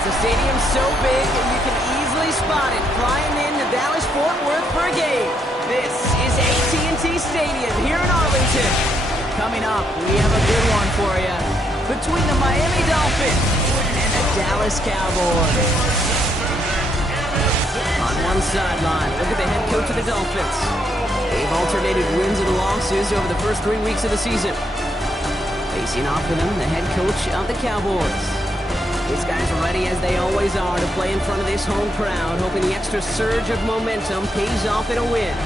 It's a stadium so big that you can easily spot it flying into Dallas-Fort Worth for a game. This is AT&T Stadium here in Arlington. Coming up, we have a good one for you between the Miami Dolphins and the Dallas Cowboys. On one sideline, look at the head coach of the Dolphins. They've alternated wins and losses over the first 3 weeks of the season. Facing off with him, the head coach of the Cowboys. These guys are ready, as they always are, to play in front of this home crowd, hoping the extra surge of momentum pays off in a win.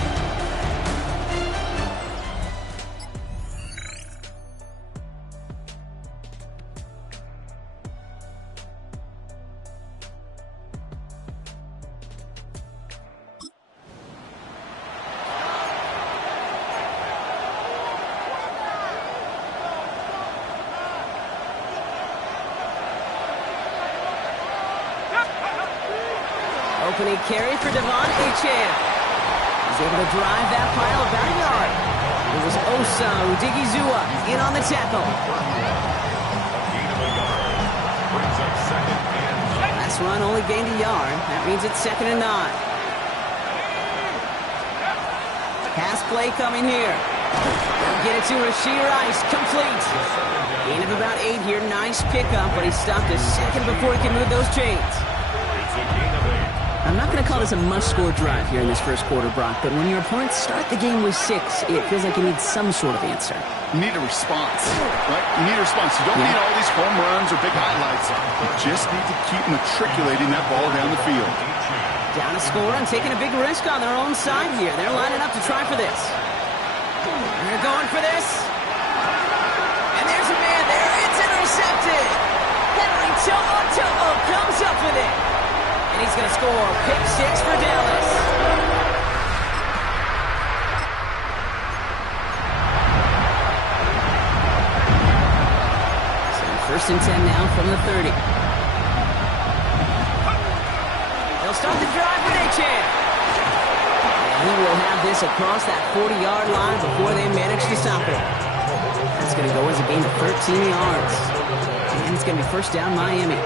Opening carry for Ncaa. He's able to drive that pile about a yard. It was Osa Odigizua in on the tackle. Last run only gained a yard. That means it's 2nd and 9. Pass play coming here. They'll get it to Rashee Rice. Complete. Gain of about 8 here. Nice pickup, but he stopped a second before he could move those chains. I'm not going to call this a must-score drive here in this first quarter, Brock, but when your opponents start the game with 6, it feels like you need some sort of answer. You need a response, right? You need a response. You don't need all these home runs or big highlights. You just need to keep matriculating that ball down the field. Down a score and taking a big risk on their own side here. They're lining up to try for this. And they're going for this. And there's a man there. It's intercepted. Henry To'o comes up with it. And he's going to score. Pick 6 for Dallas. So 1st and 10 now from the 30. They'll start the drive with Ncaa. And he will have this across that 40-yard line before they manage to stop it. That's going to go as a gain of 13 yards. And it's going to be 1st down Miami.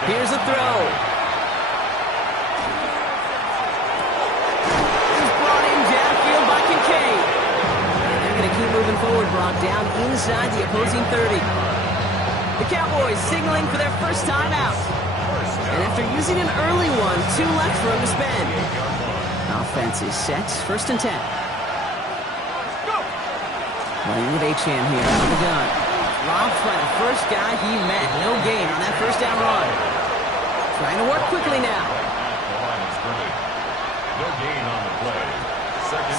Here's a throw. He's brought in downfield by Ncaa. And they're going to keep moving forward, Brock, down inside the opposing 30. The Cowboys signaling for their first time out. And after using an early one, 2 left for him to spend. Offense is set. 1st and 10. Playing with Ncaa here out of the gun. Robbed by the first guy he met. No gain on that 1st down run. Trying to work quickly now.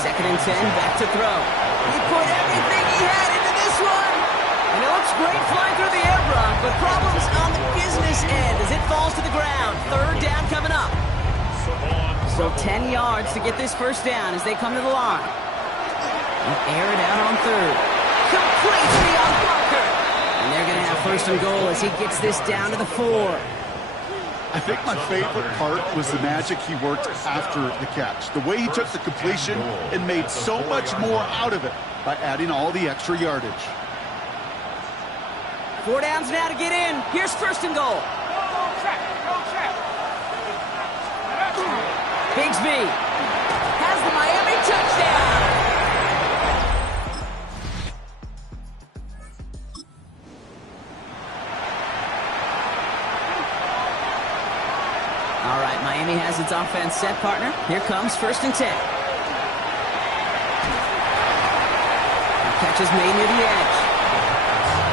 2nd and 10, back to throw. He put everything he had into this one. And it looks great flying through the air, Brock, but problems on the business end as it falls to the ground. 3rd down coming up. So 10 yards to get this 1st down as they come to the line. And air it out on 3rd. Complete beyond Parker. And they're going to have 1st and goal as he gets this down to the 4. I think my favorite part was the magic he worked after the catch. The way he took the completion and made so much more out of it by adding all the extra yardage. 4 downs now to get in. Here's 1st and goal. Bigsby has the Miami touchdown. All right, Miami has its offense set, partner. Here comes 1st and 10. The catch is made near the edge.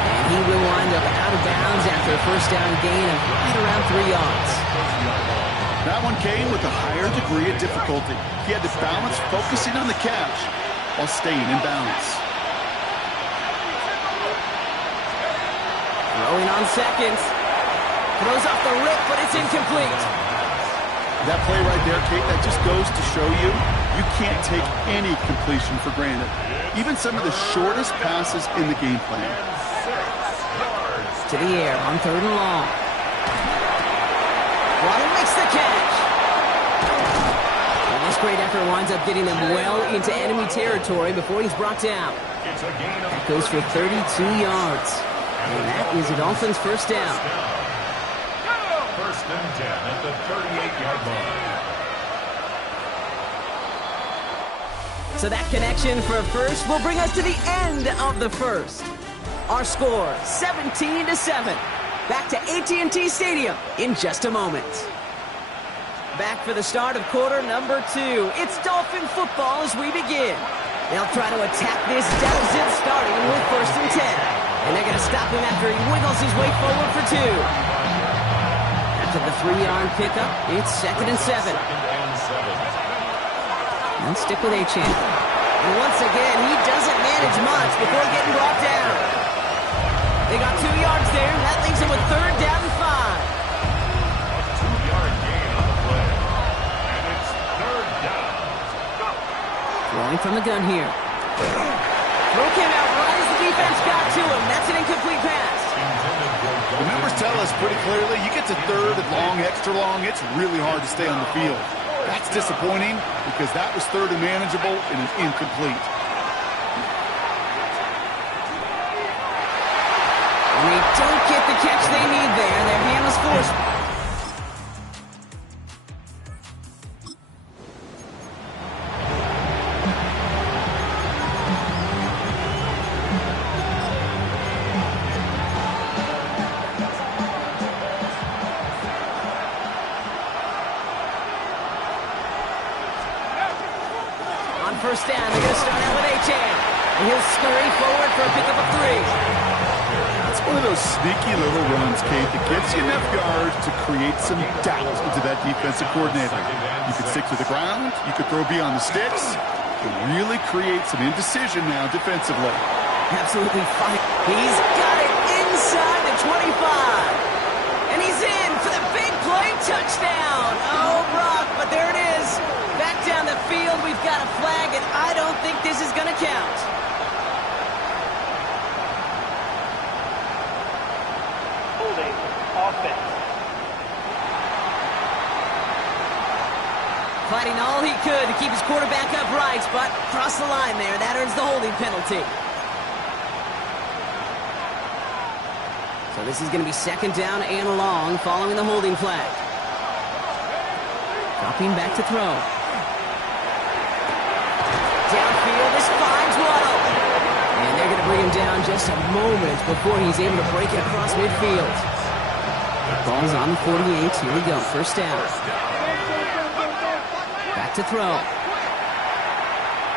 And he will wind up out of bounds after a 1st down gain of right around 3 yards. That one came with a higher degree of difficulty. He had to balance focusing on the catch while staying in balance. Throwing on 2nd. Throws off the rip, but it's incomplete. That play right there, Kate, that just goes to show you, you can't take any completion for granted. Even some of the shortest passes in the game plan. To the air on 3rd and long. Waddle makes the catch. And this great effort winds up getting them well into enemy territory before he's brought down. That goes for 32 yards. And that is a Dolphins first down. First and 10 at the 38-yard line. So that connection for a first will bring us to the end of the first. Our score, 17-7. Back to AT&T Stadium in just a moment. Back for the start of quarter number 2. It's Dolphin football as we begin. They'll try to attack this deficit starting with first and 10. And they're going to stop him after he wiggles his way forward for 2. After the 3-yard pickup, it's second and 7. And stick with Ncaa. And once again, he doesn't manage much before getting brought down. They got 2 yards there. That leaves him with third down and 5. A 2-yard gain on the play. And it's third down. Throwing from the gun here. Throw came out right as the defense got to him. That's an incomplete pass. The numbers tell us pretty clearly, you get to third and long, extra long, it's really hard to stay on the field. That's disappointing because that was third and manageable and is incomplete. And they don't get the catch they need there. Their hand was forced. First down, they're going to start out with Ncaa. And he'll scurry forward for a pickup of 3. That's one of those sneaky little runs, Kate, that gets you enough yards to create some doubt into that defensive coordinator. You could stick to the ground, you could throw beyond the sticks. It really creates some indecision now defensively. Absolutely fine. He's got it inside the 25. And he's in for the big play touchdown. Oh, Brock, but there it is. Back down the field, we've got a flag, and I don't think this is going to count. Holding offense. Fighting all he could to keep his quarterback upright, but crossed the line there. That earns the holding penalty. So this is going to be second down and long following the holding flag. Dropping back to throw. Downfield, this finds Waddle. And they're going to bring him down just a moment before he's able to break it across midfield. Ball's on the 48. Here we go. First down. Back to throw.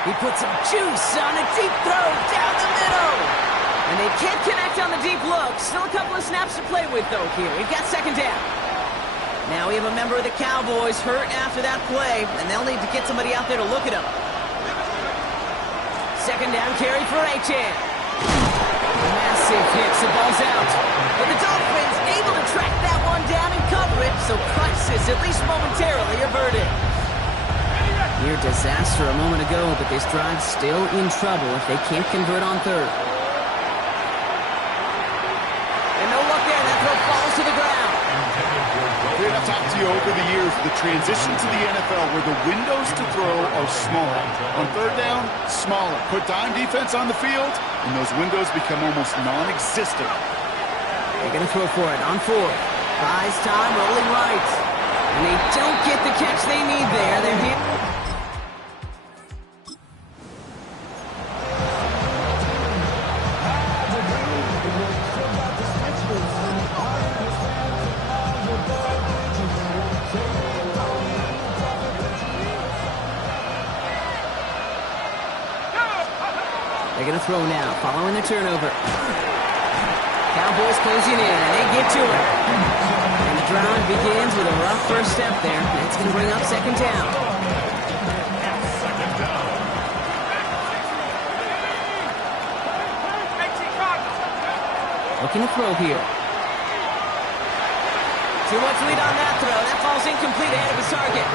He puts some juice on a deep throw down the middle. And they can't connect on the deep look. Still a couple of snaps to play with, though, here. We've got second down. Now we have a member of the Cowboys hurt after that play, and they'll need to get somebody out there to look at him. Second down carry for Ncaa. Massive hit, the ball's out. But the Dolphins able to track that one down and cover it, so crisis, at least momentarily, averted. Near disaster a moment ago, but this drive's still in trouble if they can't convert on third. And no luck there, that throw falls to the ground. I've talked to you over the years, the transition to the NFL where the windows to throw are smaller. On third down, smaller. Put dime defense on the field, and those windows become almost non-existent. They're going to throw for it on fourth. Buys time, rolling right. And they don't get the catch they need there. They're hit. They're going to throw now, following the turnover. Cowboys closing in, and they get to it. And the drive begins with a rough first step there. It's going to bring up second down. Looking to throw here. Too much lead on that throw. That falls incomplete ahead of his target.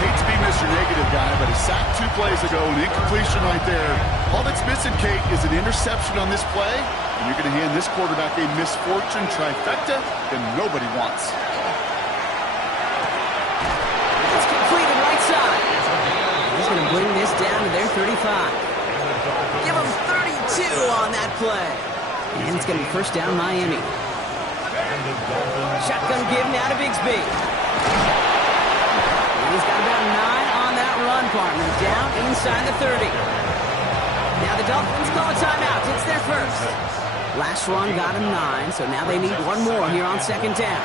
Hate to be Mr. Negative guy, but a sack 2 plays ago, an incompletion right there. All that's missing, Kate, is an interception on this play, and you're going to hand this quarterback a misfortune trifecta that nobody wants. It's completed right side. bring this down to their 35. Give them 32 on that play. And it's going to be first down Miami. Shotgun give now to Bigsby. He's got about 9 on that run, partner. Down inside the 30. Now the Dolphins call a timeout. It's their first. Last run got him 9, so now they need one more here on second down.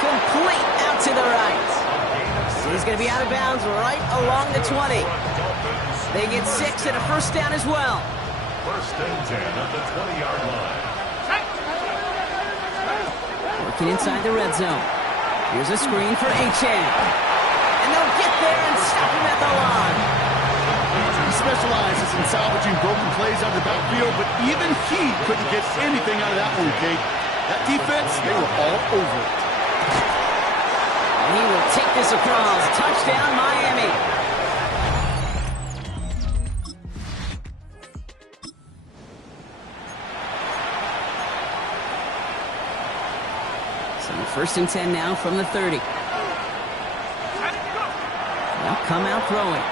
Complete out to the right. He's going to be out of bounds right along the 20. They get 6 and a first down as well. First and 10 at the 20-yard line. Working inside the red zone. Here's a screen for Ncaa. And they'll get there and stop him at the line. He specializes in salvaging broken plays out of the backfield, but even he couldn't get anything out of that one, Kate. That defense, they were all over it. And he will take this across. Touchdown, Miami. So first and 10 now from the 30. They'll come out throwing.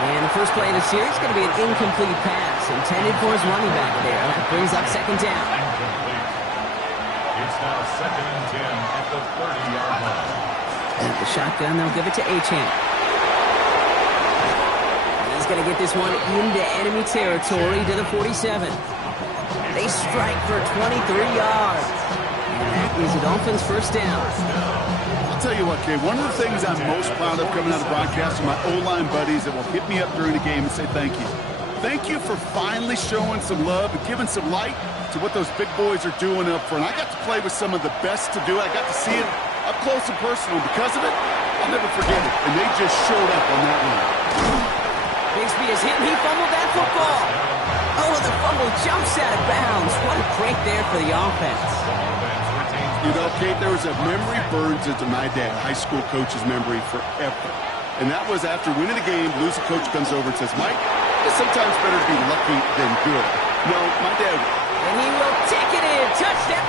And the first play of the series is going to be an incomplete pass intended for his running back there. That brings up second down. It's now second and 10 at the 30-yard line. And the shotgun, they'll give it to Ncaa. He's going to get this one into enemy territory to the 47. They strike for 23 yards. And that is the Dolphins' first down. I'll tell you what, Kate, one of the things I'm most proud of coming out of broadcast are my O-line buddies that will hit me up during the game and say thank you. Thank you for finally showing some love and giving some light to what those big boys are doing up front. I got to play with some of the best to do it. I got to see it up close and personal. Because of it, I'll never forget it. And they just showed up on that one. Bigsby is hit and he fumbled that football. Oh, the fumble jumps out of bounds. What a break there for the offense. You know, Kate, there was a memory burns into my dad, high school coach's memory forever. And that was after winning the game, losing coach comes over and says, Mike, it's sometimes better to be lucky than good. No, my dad. And he will take it in. Touchdown.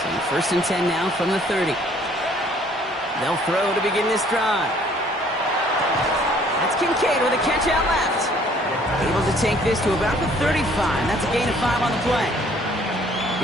So first and 10 now from the 30. They'll throw to begin this drive. That's Ncaa with a catch out left. Able to take this to about the 35. That's a gain of 5 on the play.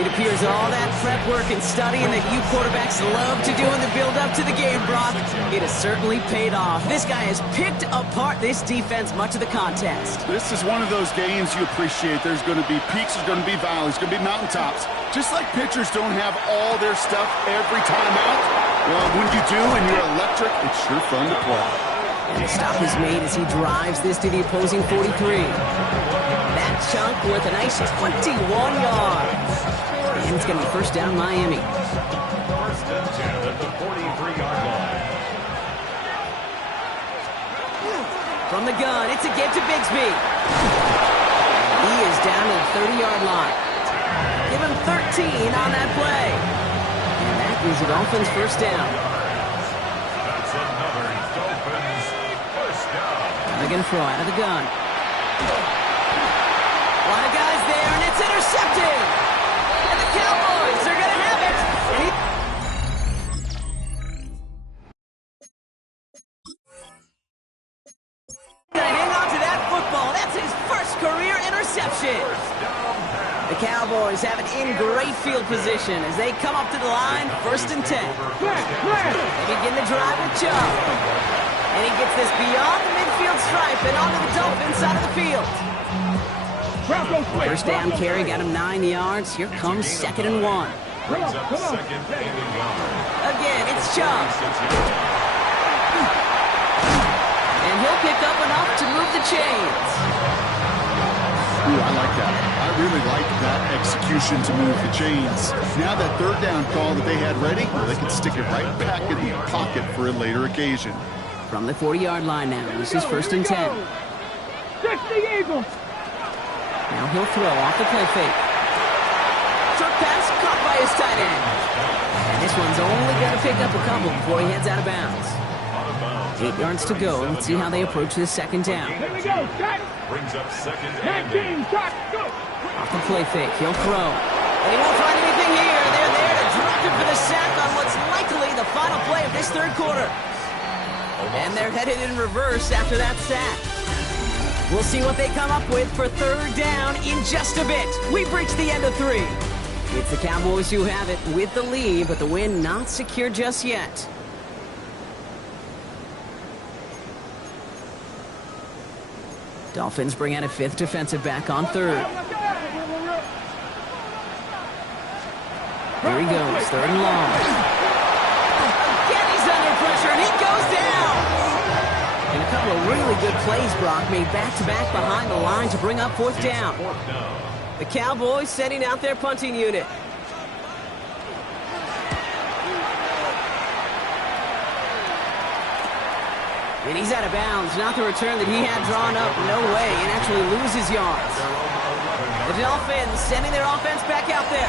It appears all that prep work and studying that you quarterbacks love to do in the build-up to the game, Brock, it has certainly paid off. This guy has picked apart this defense much of the contest. This is one of those games you appreciate. There's going to be peaks, there's going to be valleys, there's going to be mountaintops. Just like pitchers don't have all their stuff every time out, well, when you do and you're electric, it's sure fun to play. And the stop is made as he drives this to the opposing 43. That chunk worth a nice 21 yards. And it's going to be first down Miami. First and 10 at the 43-yard line. From the gun, it's a give to Bigsby. He is down to the 30-yard line. Give him 13 on that play. And that is the Dolphins' first down. That's another Dolphins first down. They're going to throw out of the gun. A lot of guys there, and it's intercepted. And the Cowboys are going to have it. Going to hang on to that football. That's his first career interception. The Cowboys have it in great field position as they come up to the line, first and 10. They begin the drive with Chubb. And he gets this beyond the midfield stripe and onto the Dolphins side of the field. First down carry got him 9 yards. Here comes second and 1. Brings up second and a yard. Again, it's Chubb. And he'll pick up enough to move the chains. Ooh, I like that. I really like that execution to move the chains. Now that third down call that they had ready, well, they can stick it right back in the pocket for a later occasion. From the 40-yard line now, this is first and 10. Now he'll throw off the play fake. Short pass caught by his tight end. And this one's only going to pick up a couple before he heads out of bounds. bounds. 8 yards to go. Let's see how they approach this second down. Here we go. Brings up second and 8. Off the play fake, he'll throw. And he won't find anything here. They're there to drop him for the sack on what's likely the final play of this third quarter. And they're headed in reverse after that sack. We'll see what they come up with for third down in just a bit. We've reached the end of 3. It's the Cowboys who have it with the lead, but the win not secure just yet. Dolphins bring out a 5th defensive back on 3rd. Here he goes, 3rd and long. Again, he's under pressure, and he goes down. And a couple of really good plays, Brock, made back-to-back behind the line to bring up 4th down. The Cowboys setting out their punting unit. And he's out of bounds. Not the return that he had drawn up. No way. And actually loses yards. The Dolphins sending their offense back out there.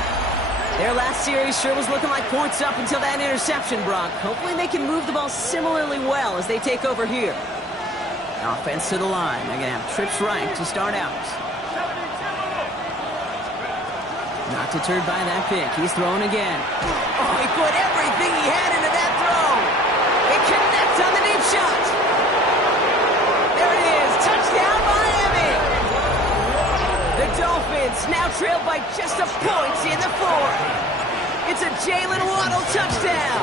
Their last series sure was looking like points up until that interception, Brock. Hopefully they can move the ball similarly well as they take over here. Offense to the line. They're going to have trips right to start out. Not deterred by that pick. He's throwing again. Oh, he put everything he had into that throw. It connects on the deep shot. There it is. Touchdown, Miami. The Dolphins now trailed by just a point in the 4th. It's a Jalen Waddle touchdown.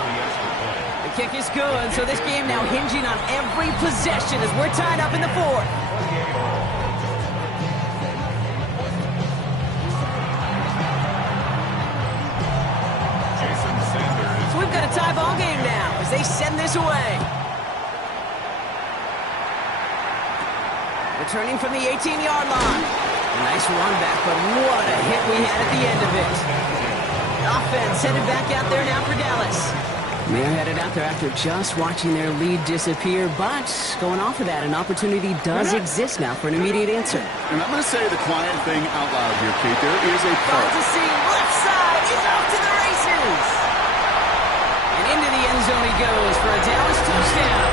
The kick is good, so this game now hinging on every possession as we're tied up in the 4th. So we've got a tie ball game now as they send this away. Returning from the 18-yard line. A nice run back, but what a hit we had at the end of it. Offense headed back out there now for Dallas. They're headed out there after just watching their lead disappear, but going off of that, an opportunity does exist now for an immediate answer. And I'm going to say the quiet thing out loud here, Kate. There is a Finds a seam, left side, he's off to the races. And into the end zone he goes for a Dallas touchdown.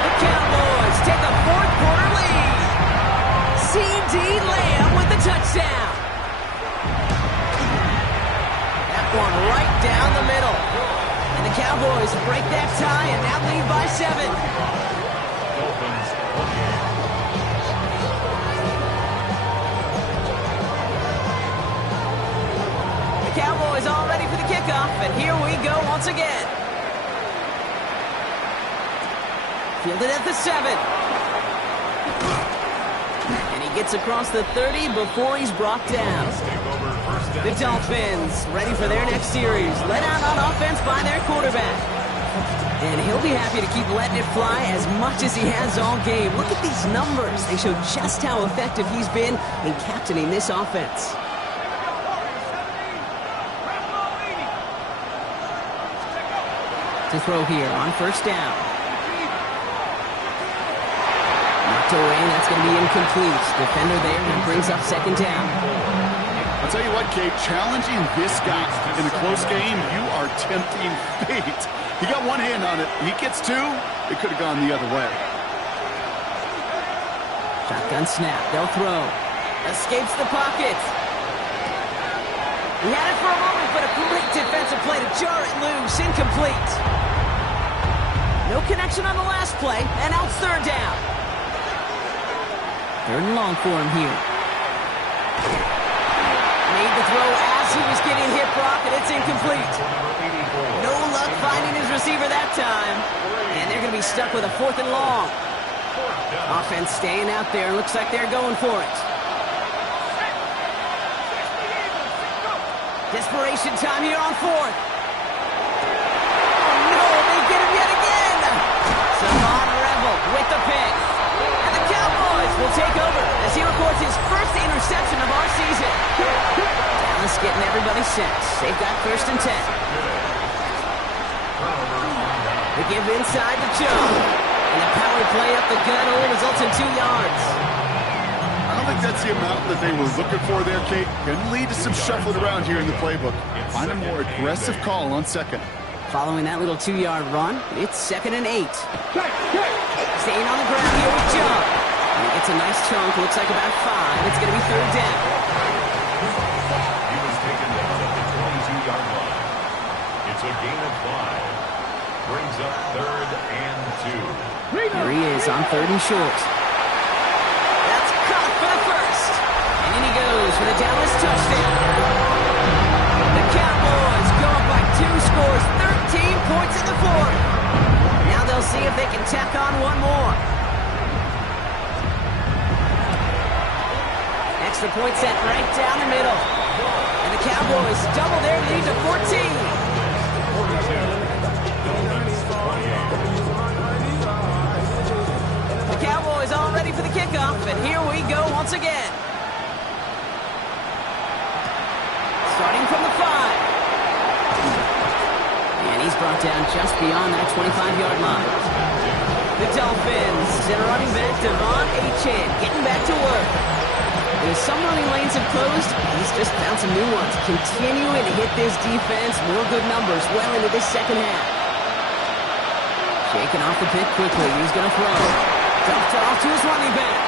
The Cowboys take a 4th quarter lead. C.D. Lamb with the touchdown. That one right down the middle. And the Cowboys break that tie and now lead by 7. The Cowboys all ready for the kickoff, and here we go once again. Fielded at the 7. And he gets across the 30 before he's brought down. The Dolphins ready for their next series. Let out on offense by their quarterback. And he'll be happy to keep letting it fly as much as he has all game. Look at these numbers. They show just how effective he's been in captaining this offense. To throw here on 1st down. Knocked away, that's going to be incomplete. Defender there, and brings up 2nd down. I'll tell you what, Kate, challenging this guy in a close game, you are tempting fate. He got one hand on it. He gets 2. It could have gone the other way. Shotgun snap. They'll throw. Escapes the pocket. He had it for a moment, but a great defensive play to jar it loose. Incomplete. No connection on the last play, and out 3rd down. 3rd and long for him here. Made the throw as he was getting hit, Brock, and it's incomplete. No luck finding his receiver that time. And they're going to be stuck with a 4th and long. Offense staying out there. Looks like they're going for it. Desperation time here on 4th. Oh, no, they get him yet again. Savon Rebel with the pick. And the Cowboys will take over as he records his first interception of our season. Dallas getting everybody set. They've got 1st and 10. They give inside to Joe. And the power play up the gut only results in 2 yards. I don't think that's the amount that they were looking for there, Kate. Going to lead to some shuffling around here in the playbook. Find a more aggressive call on 2nd. Following that little 2-yard run, it's 2nd and 8. Staying on the ground here with Jump. And he gets a nice chunk, looks like about 5. It's going to be 3rd down. He was taken down at the 22-yard line. It's a gain of 5. Brings up 3rd and 2. Here he is on 3rd and short. That's caught for the first. And in he goes for the Dallas touchdown. The Cowboys go up by 2 scores, 13 points in the 4th. Now they'll see if they can tack on one more. Extra point set right down the middle. And the Cowboys double their lead to 14. The Cowboys all ready for the kickoff, and here we go once again. Starting from the 5. And he's brought down just beyond that 25-yard line. The Dolphins and running back Devon Achane getting back to work. As some running lanes have closed, he's just found some new ones, continuing to hit this defense. More good numbers well into this second half. Shaking off the pick quickly. He's going to throw. Dumped off to his running back.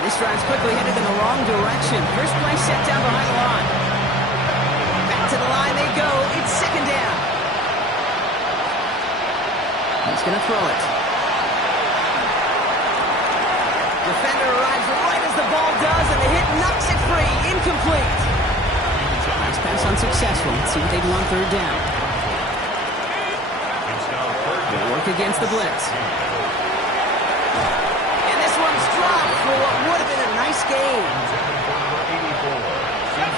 And this drive's quickly headed in the wrong direction. First play set down behind the line. Back to the line they go. It's 2nd down. He's going to throw it. Defender arrives right as the ball does, and the hit knocks it free. Incomplete. Nice pass unsuccessful. Let's see what they do on 3rd down. They'll work against the blitz. And this one's dropped for what would have been a nice game.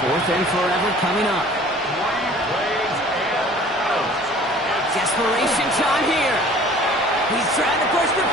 4th and forever coming up. Desperation time here. He's trying to push the